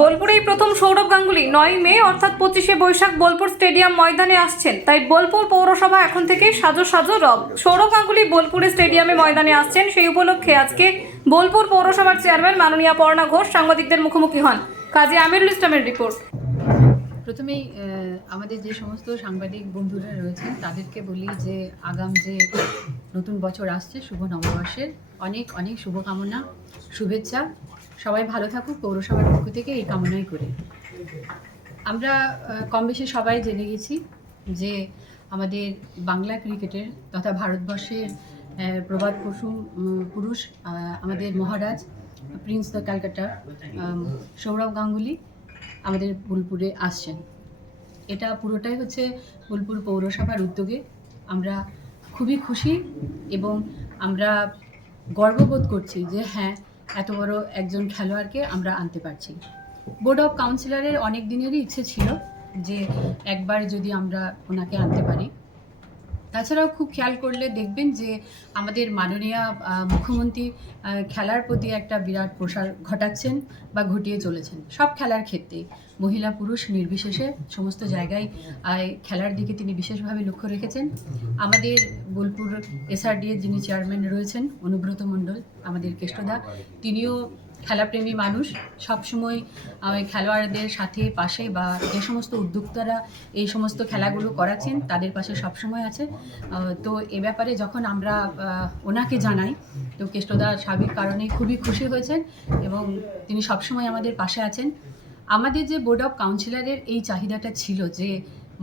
বোলপুরেই প্রথম সৌরভ গাঙ্গুলি নয় মে, অর্থাৎ পঁচিশে বৈশাখ বোলপুর স্টেডিয়াম ময়দানে আসছেন। তাই বোলপুর পৌরসভা এখন থেকে সাজো সাজো রব। সৌরভ গাঙ্গুলি বোলপুরে স্টেডিয়ামে ময়দানে আসছেন। সেই উপলক্ষে আজকে বোলপুর পৌরসভার চেয়ারম্যান মাননীয়া পর্ণা ঘোষ সাংবাদিকদের মুখোমুখি হন। কাজী আমিরুল ইসলামের রিপোর্ট। প্রথমেই আমাদের যে সমস্ত সাংবাদিক বন্ধুরা রয়েছেন, তাদেরকে বলি যে আগাম যে নতুন বছর আসছে, শুভ নববর্ষের, অনেক অনেক শুভকামনা, শুভেচ্ছা। সবাই ভালো থাকুক, পৌরসভার পক্ষ থেকে এই কামনাই করে। আমরা কম বেশি সবাই জেনে গেছি যে আমাদের বাংলা ক্রিকেটের তথা ভারতবর্ষের প্রবাদ পশু পুরুষ আমাদের মহারাজ, প্রিন্স দ্য ক্যালকাটা সৌরভ গাঙ্গুলি আমাদের বোলপুরে আসছেন। এটা পুরোটাই হচ্ছে বোলপুর পৌরসভার উদ্যোগে। আমরা খুবই খুশি এবং আমরা গর্ববোধ করছি যে হ্যাঁ এত বড় একজন খেলোয়াড়কে আমরা আনতে পারছি। বোর্ড অফ কাউন্সিলরের অনেক দিনেরই ইচ্ছে ছিল যে একবার যদি আমরা ওনাকে আনতে পারি। তাছাড়াও খুব খেয়াল করলে দেখবেন যে আমাদের মাননীয় মুখ্যমন্ত্রী খেলার প্রতি একটা বিরাট প্রসার ঘটাচ্ছেন বা ঘটিয়ে চলেছেন। সব খেলার ক্ষেত্রে মহিলা, পুরুষ নির্বিশেষে সমস্ত জায়গায় খেলার দিকে তিনি বিশেষভাবে লক্ষ্য রেখেছেন। আমাদের বোলপুর এসআরডি এর যিনি চেয়ারম্যান রয়েছেন, অনুব্রত মণ্ডল, আমাদের কেষ্টদা, তিনিও খেলাপ্রেমী মানুষ সবসময় আহ, খেলোয়াড়দের সাথে পাশে বা যে সমস্ত উদ্যোক্তারা এই সমস্ত খেলাগুলো করাচ্ছেন তাদের পাশে সবসময় আছে। তো এ ব্যাপারে যখন আমরা ওনাকে জানাই তো কেষ্টদা স্বাভাবিক কারণে খুবই খুশি হয়েছেন এবং তিনি সবসময় আমাদের পাশে আছেন। আমাদের যে বোর্ড অফ কাউন্সিলরের এই চাহিদাটা ছিল যে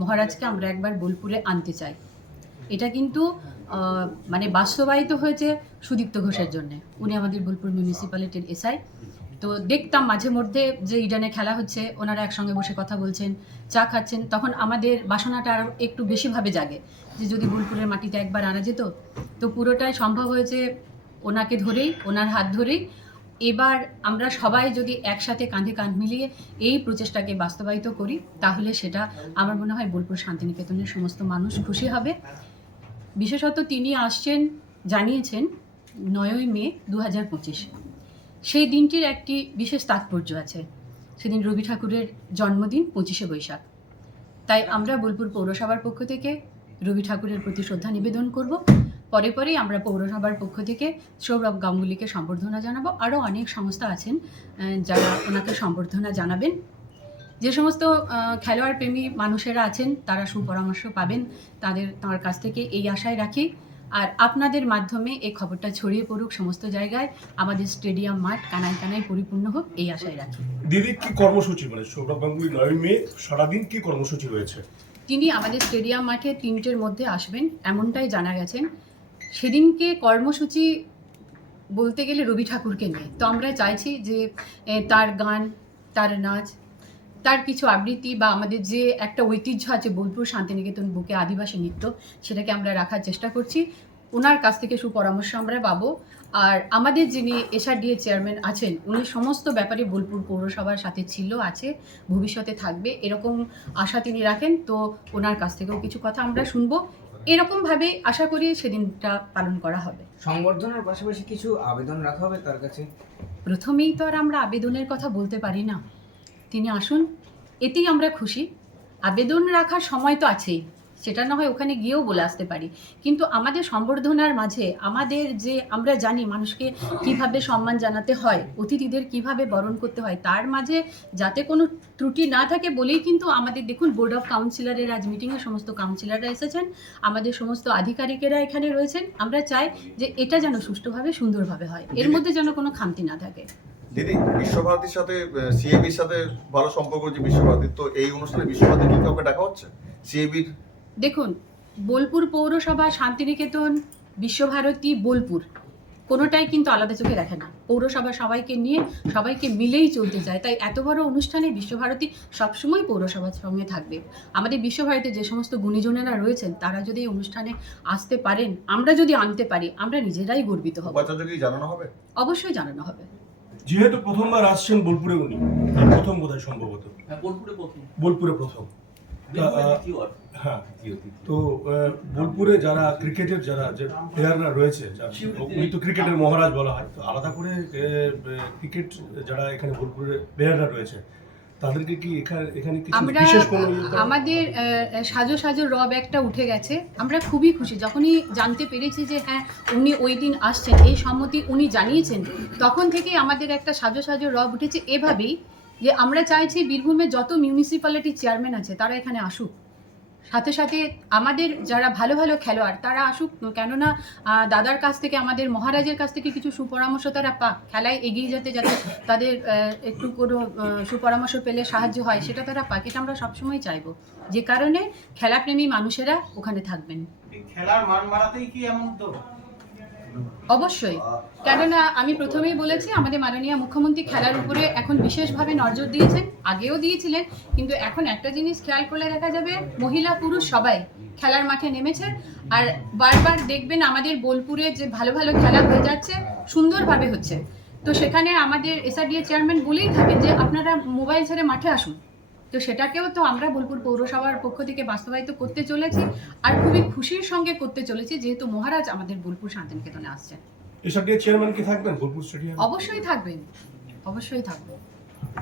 মহারাজকে আমরা একবার বোলপুরে আনতে চাই। এটা কিন্তু মানে বাস্তবায়িত হয়েছে সুদীপ্ত ঘোষের জন্য। উনি আমাদের বোলপুর মিউনিসিপ্যালিটির এসআই তো দেখতাম মাঝে মধ্যে যে ইডানে খেলা হচ্ছে, ওনারা একসঙ্গে বসে কথা বলছেন, চা খাচ্ছেন। তখন আমাদের বাসনাটা আরও একটু বেশিভাবে জাগে, যে যদি বোলপুরের মাটিতে একবার আনা যেত, তো পুরোটাই সম্ভব হয়েছে ওনাকে ধরেই, ওনার হাত ধরেই। এবার আমরা সবাই যদি একসাথে কাঁধে কাঁধ মিলিয়ে এই প্রচেষ্টাকে বাস্তবায়িত করি, তাহলে সেটা আমার মনে হয় বোলপুর শান্তিনিকেতনের সমস্ত মানুষ খুশি হবে। বিশেষত তিনি আসছেন, জানিয়েছেন নয়ই মে দু হাজার পঁচিশ। সেই দিনটির একটি বিশেষ তাৎপর্য আছে। সেদিন রবি ঠাকুরের জন্মদিন, পঁচিশে বৈশাখ। তাই আমরা বোলপুর পৌরসভার পক্ষ থেকে রবি ঠাকুরের প্রতি শ্রদ্ধা নিবেদন করব। পরে পরেই আমরা পৌরসভার পক্ষ থেকে সৌরভ গাঙ্গুলিকে সম্বর্ধনা জানাব। আরও অনেক সংস্থা আছেন যারা ওনাকে সম্বর্ধনা জানাবেন। যে সমস্ত খেলোয়াড় প্রেমী মানুষেরা আছেন তারা সুপরামর্শ পাবেন। তাদের তাঁর কাছ থেকে এই আশায় রাখি। আর আপনাদের মাধ্যমে এই খবরটা ছড়িয়ে পড়ুক সমস্ত জায়গায়। আমাদের স্টেডিয়াম মাঠ কানায় কানায় পরিপূর্ণ হোক এই আশায় রাখি। দিদি কি কর্মসূচি? মানে সৌরভ গাঙ্গুলি নয় মে সারাদিন কি কর্মসূচি রয়েছে? তিনি আমাদের স্টেডিয়াম মাঠে তিনটের মধ্যে আসবেন এমনটাই জানা গেছেন। সেদিনকে কর্মসূচি বলতে গেলে রবি ঠাকুরকে নিয়ে। তো আমরা চাইছি যে তার গান তার নাচ তার কিছু আবৃত্তি বা আমাদের যে একটা ঐতিহ্য আছে বোলপুর শান্তিনিকেতন বুকে আদিবাসী নৃত্য সেটাকে আমরা রাখার চেষ্টা করছি। ওনার কাছ থেকে সুপরামর্শ আমরা পাবো। আর আমাদের যিনি এসআরডিএ চেয়ারম্যান আছেন উনি সমস্ত ব্যাপারে বোলপুর পৌরসভার সাথে ছিল আছে ভবিষ্যতে থাকবে এরকম আশা তিনি রাখেন। তো ওনার কাছ থেকেও কিছু কথা আমরা শুনব। এরকমভাবে আশা করি সেদিনটা পালন করা হবে। সংবর্ধনার পাশাপাশি কিছু আবেদন রাখা হবে তার কাছে? প্রথমেই তো আর আমরা আবেদনের কথা বলতে পারি না। তিনি আসুন এতেই আমরা খুশি। আবেদন রাখার সময় তো আছেই সেটা না হয় ওখানে গিয়েও বলে আসতে পারি। কিন্তু আমাদের সম্বর্ধনার মাঝে আমাদের যে আমরা জানি মানুষকে কীভাবে সম্মান জানাতে হয় অতিথিদের কীভাবে বরণ করতে হয় তার মাঝে যাতে কোনো ত্রুটি না থাকে বলেই কিন্তু আমাদের দেখুন বোর্ড অফ কাউন্সিলরের আজ মিটিংয়ে সমস্ত কাউন্সিলররা এসেছেন আমাদের সমস্ত আধিকারিকেরা এখানে রয়েছেন। আমরা চাই যে এটা যেন সুষ্ঠুভাবে সুন্দরভাবে হয়। এর মধ্যে যেন কোনো খামতি না থাকে। দিদি বিশ্বভারতীর সাথে সিএবির সাথে ভালো সম্পর্ক যে বিশ্বভারতীর। তো এই অনুষ্ঠানে বিশ্বভারতী কি কাউকে দেখা হচ্ছে? সিএবির দেখুন বোলপুর পৌরসভা শান্তিনিকেতন বিশ্বভারতী বোলপুর কোনোটাই কিন্তু আলাদা চোখে দেখে না। পৌরসভা সবাইকে নিয়ে সবাইকে মিলেই চলতে চায়। তাই এত বড় অনুষ্ঠানে বিশ্বভারতী সবসময় পৌরসভার সঙ্গে থাকবে। আমাদের বিশ্বভারতীতে যে সমস্ত গুণীজনেরা রয়েছেন তারা যদি এই অনুষ্ঠানে আসতে পারেন আমরা যদি আনতে পারি আমরা নিজেরাই গর্বিত হব। জানানো হবে? অবশ্যই জানানো হবে। যেহেতু প্রথমবার আসছেন বোলপুরে উনি প্রথম বোধহয় সম্ভবত। হ্যাঁ বোলপুরে প্রথম। হ্যাঁ তো বোলপুরে যারা ক্রিকেটের যারা যে প্লেয়াররা রয়েছে উনি তো ক্রিকেটের মহারাজ বলা হয় তো আলাদা করে ক্রিকেট যারা এখানে বোলপুরে প্লেয়াররা রয়েছে তাদেরকে কি এখানে এখানে কিছু আমরা বিশেষ কোনো আমাদের সাজো সাজো রব একটা উঠে গেছে। আমরা খুবই খুশি। যখনই জানতে পেরেছি যে হ্যাঁ উনি ওই দিন আসছেন এই সম্মতি উনি জানিয়েছেন তখন থেকেই আমাদের একটা সাজো সাজো রব উঠেছে। এভাবেই যে আমরা চাইছি বীরভূমে যত মিউনিসিপ্যালিটি চেয়ারম্যান আছে তারা এখানে আসুক। সাথে সাথে আমাদের যারা ভালো ভালো খেলোয়াড়, তারা আসুক, কেননা দাদার কাছ থেকে, আমাদের মহারাজের কাছ থেকে কিছু সুপরামর্শ তারা পাক। খেলায় এগিয়ে যেতে যাতে তাদের একটু কোনো সুপরামর্শ পেলে সাহায্য হয়, সেটা তারা পাক। এটা আমরা সবসময় চাইব। যে কারণে খেলাপ্রেমী মানুষেরা ওখানে থাকবেন। খেলার মান বাড়াতেই কি এমন তো অবশ্যই। কেননা আমি প্রথমেই বলেছি, আমাদের মাননীয় মুখ্যমন্ত্রী খেলার উপরে এখন বিশেষভাবে নজর দিয়েছেন, আগেও দিয়েছিলেন, কিন্তু এখন একটা জিনিস খেয়াল করলে দেখা যাবে, মহিলা পুরুষ সবাই খেলার মাঠে নেমেছে, আর বারবার দেখবেন আমাদের বোলপুরে যে ভালো ভালো খেলা হয়ে যাচ্ছে, সুন্দরভাবে হচ্ছে। তো সেখানে আমাদের এসআরডিএ চেয়ারম্যান বলেই থাকেন যে আপনারা মোবাইল ছেড়ে মাঠে আসুন। তো সেটাকেও তো আমরা বোলপুর পৌরসভার পক্ষ থেকে বাস্তবায়িত করতে চলেছি আর খুবই খুশির সঙ্গে করতে চলেছি যেহেতু মহারাজ আমাদের বোলপুর শান্তিনিকেতনে আসছেন। এসব দিয়ে চেয়ারম্যান কি থাকবেন বোলপুর স্টেডিয়াম অবশ্যই থাকবেন অবশ্যই থাকবেন।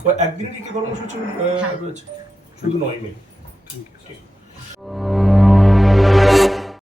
ও একদিনেরই কি কর্মসূচি হ্যাঁ। শুধু নয় মে। ঠিক আছে।